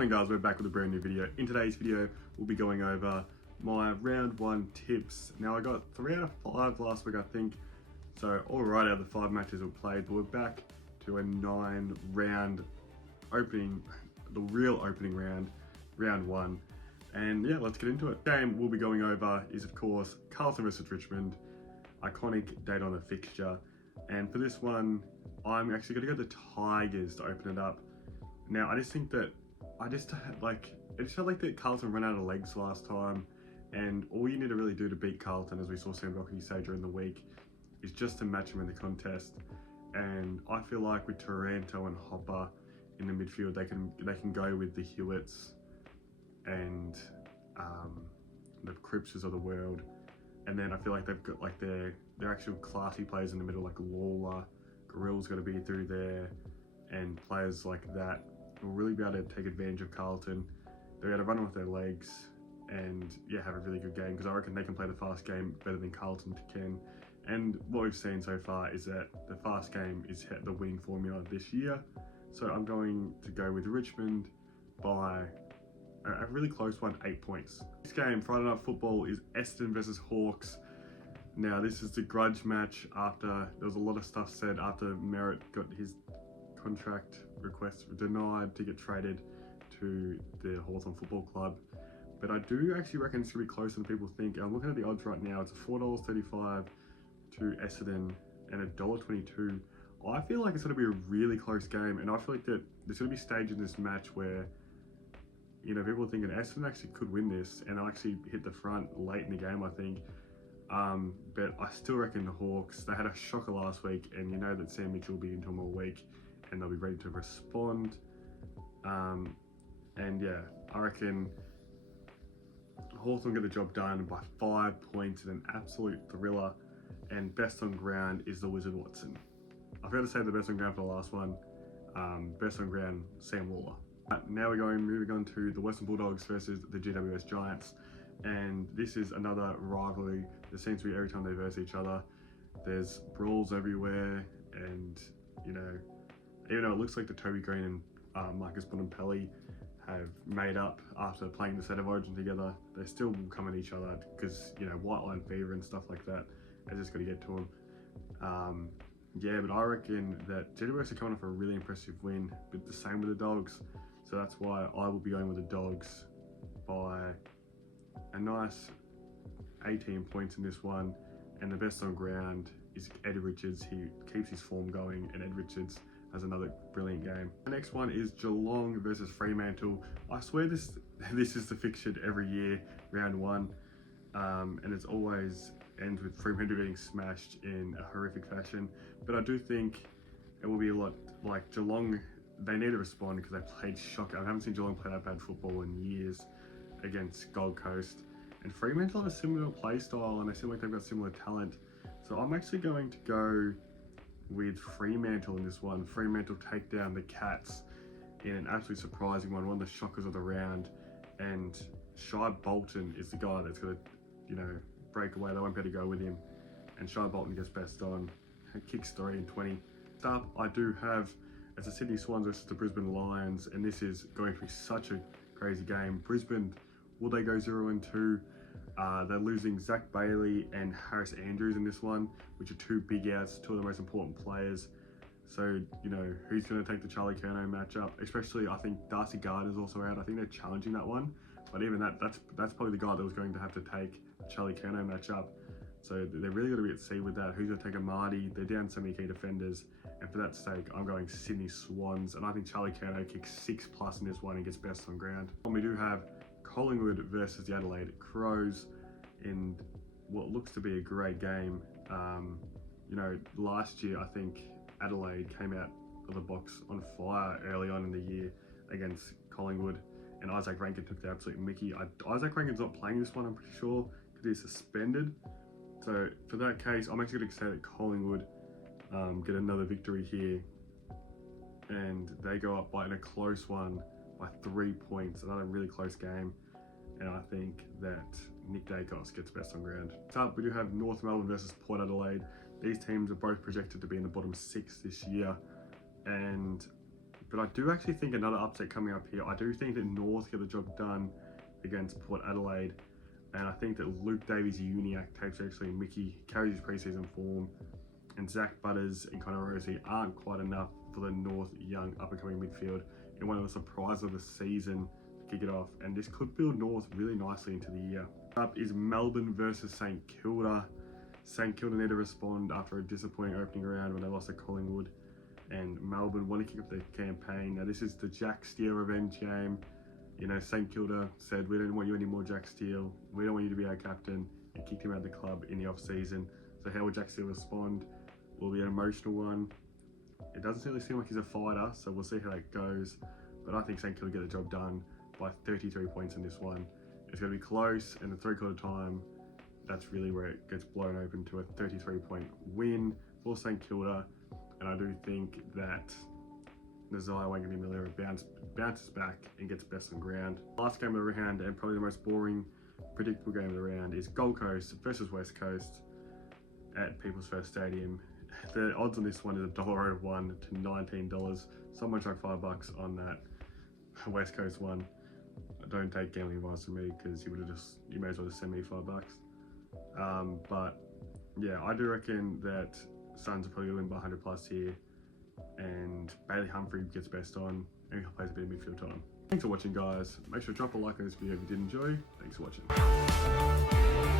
Morning guys, we're back with a brand new video. In today's video, we'll be going over my round 1 tips. Now I got 3 out of 5 last week I think, so all right out of the 5 matches we played, but we're back to a 9 round opening, the real opening round, round 1. And yeah, let's get into it. The game we'll be going over is of course Carlton versus Richmond, iconic date on the fixture. And for this one, I'm actually going to go the Tigers to open it up. Now I just think that it just felt like that Carlton ran out of legs last time, and all you need to really do to beat Carlton, as we saw Sam Rocky say during the week, is just to match them in the contest. And I feel like with Taranto and Hopper in the midfield, they can go with the Hewitts and the Crippses of the world. And then I feel like they've got like their actual classy players in the middle, like Lawler, Gorill's got to be through there, and players like that will really be able to take advantage of Carlton. They'll be able to run with their legs and yeah, have a really good game, because I reckon they can play the fast game better than Carlton can. And what we've seen so far is that the fast game is the winning formula this year. So I'm going to go with Richmond by a really close one, 8 points. This game, Friday Night Football, is Essendon versus Hawks. Now this is the grudge match after there was a lot of stuff said after Merritt got his contract request denied to get traded to the Hawthorn Football Club. But I do actually reckon it's going to be closer than people think. I'm looking at the odds right now. It's $4.35 to Essendon and $1.22. I feel like it's going to be a really close game, and I feel like that there's going to be stages in this match where, you know, people are thinking Essendon actually could win this, and they'll actually hit the front late in the game, I think. But I still reckon the Hawks, they had a shocker last week, and you know that Sam Mitchell will be into them all week and they'll be ready to respond. And yeah, I reckon Hawthorn get the job done by 5 points in an absolute thriller, and best on ground is the Wizard Watson. I've got to say the best on ground for the last one. Best on ground, Sam Lawler. Now we're moving on to the Western Bulldogs versus the GWS Giants. And this is another rivalry that seems to be every time they verse each other. There's brawls everywhere, and you know, even though it looks like the Toby Green and Marcus Bontempelli have made up after playing the State of Origin together, they still come at each other because, you know, white line fever and stuff like that. They just got to get to them. Yeah, but I reckon that GWS are coming off a really impressive win, but the same with the Dogs. So that's why I will be going with the Dogs by a nice 18 points in this one. And the best on ground is Ed Richards. He keeps his form going, and Ed Richards has another brilliant game. The next one is Geelong versus Fremantle. I swear this is the fixture every year, round 1, and it's always ends with Fremantle getting smashed in a horrific fashion. But I do think it will be a lot like Geelong. They need to respond because they played shocking. I haven't seen Geelong play that bad football in years against Gold Coast. And Fremantle have a similar play style, and they seem like they've got similar talent. So I'm actually going to go with Fremantle in this one. Fremantle take down the Cats in an absolutely surprising one of the shockers of the round. And Shai Bolton is the guy that's going to, you know, break away. They won't be able to go with him. And Shai Bolton gets best on, kicks 3 and 20. Up, I do have as the Sydney Swans versus the Brisbane Lions, and this is going to be such a crazy game. Brisbane, will they go 0-2? They're losing Zach Bailey and Harris Andrews in this one, which are 2 big outs, 2 of the most important players. So, you know, who's going to take the Charlie Curnow matchup? Especially, I think Darcy Gardner's also out. I think they're challenging that one. But even that's probably the guy that was going to have to take the Charlie Curnow matchup. So they're really going to be at sea with that. Who's going to take a Marty? They're down so many key defenders. And for that sake, I'm going Sydney Swans. And I think Charlie Curnow kicks 6+ in this one and gets best on ground. And we do have Collingwood versus the Adelaide Crows in what looks to be a great game. You know, last year I think Adelaide came out of the box on fire early on in the year against Collingwood, and Isaac Rankin took the absolute mickey. Isaac Rankin's not playing this one, I'm pretty sure, because he's suspended. So for that case, I'm actually going to say that Collingwood get another victory here, and they go up in a close one by 3 points. Another really close game, and I think that Nick Dacos gets best on ground. Up, we do have North Melbourne versus Port Adelaide. These teams are both projected to be in the bottom 6 this year, and But I do actually think another upset coming up here. I do think that North get the job done against Port Adelaide. And I think that Luke Davies-Uniacke takes actually Mickey, carries his preseason form. And Zach Butters and Connor Rosie aren't quite enough for the North young up-and-coming midfield in one of the surprises of the season to kick it off. And this could build North really nicely into the year. Up is Melbourne versus St Kilda. St Kilda need to respond after a disappointing opening round when they lost to Collingwood. And Melbourne want to kick up their campaign. Now this is the Jack Steele revenge game. You know, St Kilda said, we don't want you anymore, Jack Steele. We don't want you to be our captain, and kicked him out of the club in the off-season. So how will Jack Steele respond? Will be an emotional one. It doesn't really seem like he's a fighter, so we'll see how that goes. But I think St Kilda get the job done by 33 points in this one. It's going to be close, and the three-quarter time, that's really where it gets blown open to a 33-point win for St Kilda. And I do think that Nazai Wanganui-Miller bounces back and gets best on ground. Last game of the round, and probably the most boring, predictable game of the round, is Gold Coast versus West Coast at People's First Stadium. The odds on this one is $1.01 to $19. Someone chuck $5 on that West Coast one. Don't take gambling advice from me, because you may as well just send me $5. But yeah, I do reckon that Suns are probably going to win by 100 plus here, and Bailey Humphrey gets best on, and he plays a bit of midfield time. Thanks for watching, guys. Make sure to drop a like on this video if you did enjoy. Thanks for watching.